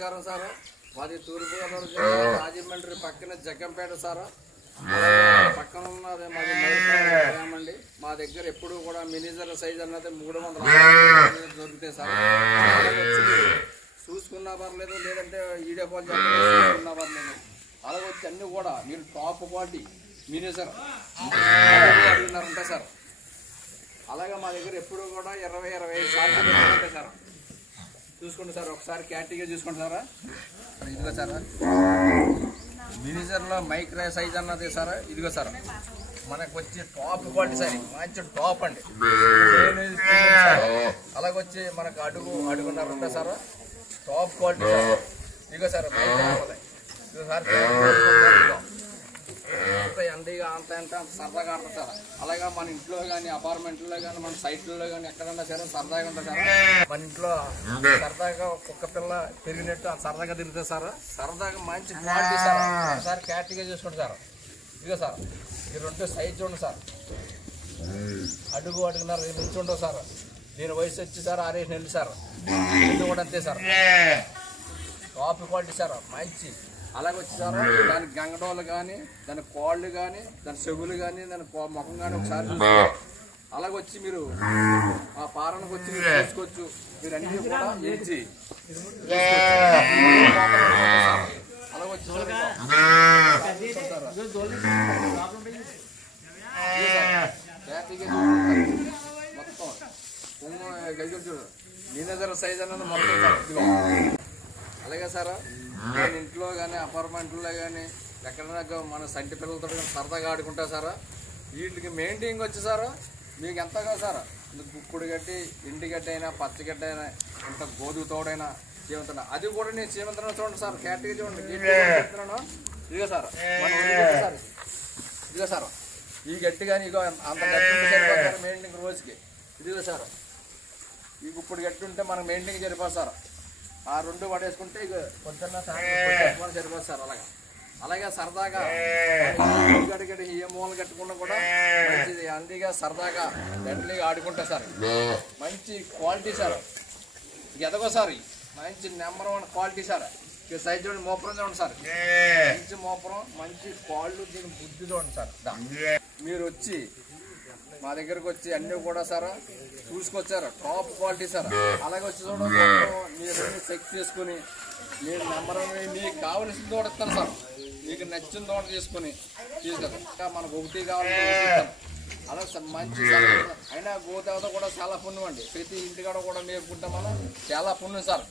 నమస్కారం సార్. మాది తూర్పుగోదావరి జిల్లా రాజమండ్రి పక్కన జగ్గంపేట సార్. పక్కన ఉన్నది మాది గ్రామం అండి. మా దగ్గర ఎప్పుడు కూడా మినిజర్ సైజ్ అన్నది 300 దొరుకుతాయి సార్. చూసుకున్నా పర్లేదు, లేదంటే వీడియో కాల్ చేసుకున్నా పర్లేదు. అలాగే వచ్చి అన్నీ కూడా మీరు టాప్ క్వాలిటీ మినిజర్ అడిగినారంటే సార్. అలాగే మా దగ్గర ఎప్పుడు కూడా 20-25 సార్లు ఉంటాయి సార్. చూసుకోండి సార్, ఒకసారి క్యాటీగా చూసుకోండి సార్. ఇదిగో సార్ మినిజర్లో మైక్రో సైజ్ అన్నది సార్. ఇదిగో సార్ మనకు వచ్చి టాప్ క్వాలిటీ సార్, మంచి టాప్ అండి. అలాగే వచ్చి మనకు అడుగున్నర ఉంటాయి సార్, టాప్ క్వాలిటీ సార్. ఇదిగో సార్ ఇదిగో సార్ అంతగా అంత సరదాగా ఆడుతుంది సార్. అలాగే మన ఇంట్లో కానీ అపార్ట్మెంట్లో కానీ మన సైట్లలో కానీ ఎక్కడన్నా సరే సరదాగా ఉంటుంది సార్. మన ఇంట్లో సరదాగా కుక్క పిల్ల పెరిగినట్టు సరదాగా తిరుగుతుంది సార్. సరదాగా మంచి క్వాలిటీ సార్. ఒకసారి క్యాటీగా చూసుకోండి సార్. ఇదిగో సార్ ఈ 2 సైజ్ చూడండి సార్. అడుగున్నర నుంచి ఉండవు సార్. దీని వయసు వచ్చి సార్ 6 నెలలు సార్. ఇది కూడా అంతే సార్, టాప్ క్వాలిటీ సార్, మంచి. అలాగే వచ్చి సార్ దాని గంగడోలు కానీ, దాని కోళ్ళు కానీ, దాని చెవులు కానీ, దాని ముఖం కానీ ఒకసారి చూసుకోవచ్చు. అలాగే వచ్చి మీరు ఆ పారణకు వచ్చి మీరు చూసుకోవచ్చు. మీరు అన్ని కూడా ఏడ్చి అలాగే వచ్చి మొత్తం గజు మినిజర్ సైజ్ అన్నది మొత్తం. అలాగే సార్ నేను ఇంట్లో కానీ అపార్ట్మెంట్లో కానీ ఎక్కడైనా మన సంటి పిల్లలతో సరదాగా ఆడుకుంటా సార్. వీటికి మెయింటైన్ వచ్చి సార్ మీకు ఎంతగా సార్, గుప్పుడు గట్టి, ఇంటి గడ్డి అయినా, పచ్చగడ్డి అయినా, ఇంత గోధుమ తోడైనా చేమంతున్నా అది కూడా నేను చేమంతున్నా. చూడండి సార్, క్యాటరీ చూడండి. చెప్తున్నాను ఇదిగో సార్ సార్. ఇదిగో సార్ ఈ గట్టి కానీ ఇగో అంత గట్టి సరిపోతారు మెయింటైన్ రోజుకి. ఇదిగో సార్ ఈ గుప్పుడు గట్టి ఉంటే మనకు మెయింటైన్ సరిపోదు సార్. ఆ 2 పడేసుకుంటే ఇక పొద్దున్న సరిపోతుంది సార్. అలాగే సరదాగా గడిగడి ఏ మూల కట్టుకున్నా కూడా మంచిది. అందుగా సరదాగా గంటలుగా ఆడుకుంటా సార్. మంచి క్వాలిటీ సార్. ఎదగో సార్ మంచి నెంబర్ 1 క్వాలిటీ సార్. సైజ్ చూడండి, మోపురం చూడండి సార్, మంచి మోపురం, మంచి కాళ్ళు, దీని బుద్ధి చూడండి సార్. మీరు వచ్చి మా దగ్గరకు వచ్చి అన్నీ కూడా సార్ చూసుకొచ్చారు, టాప్ క్వాలిటీ సార్. అలాగే వచ్చి చూడండి, మీరు చెక్ చేసుకుని మీరు నెంబర్ మీకు కావలసిన తోట ఇస్తాను సార్. మీకు నచ్చిన తోట తీసుకుని తీసుకెళ్తాం. మనకు ఒకటి కావాలంటే అలా మంచి అయినా గోదావరి కూడా చాలా పుణ్యం అండి. ప్రతి ఇంటికాడ కూడా మేపుకుంటాం మనం, చాలా పుణ్యం సార్.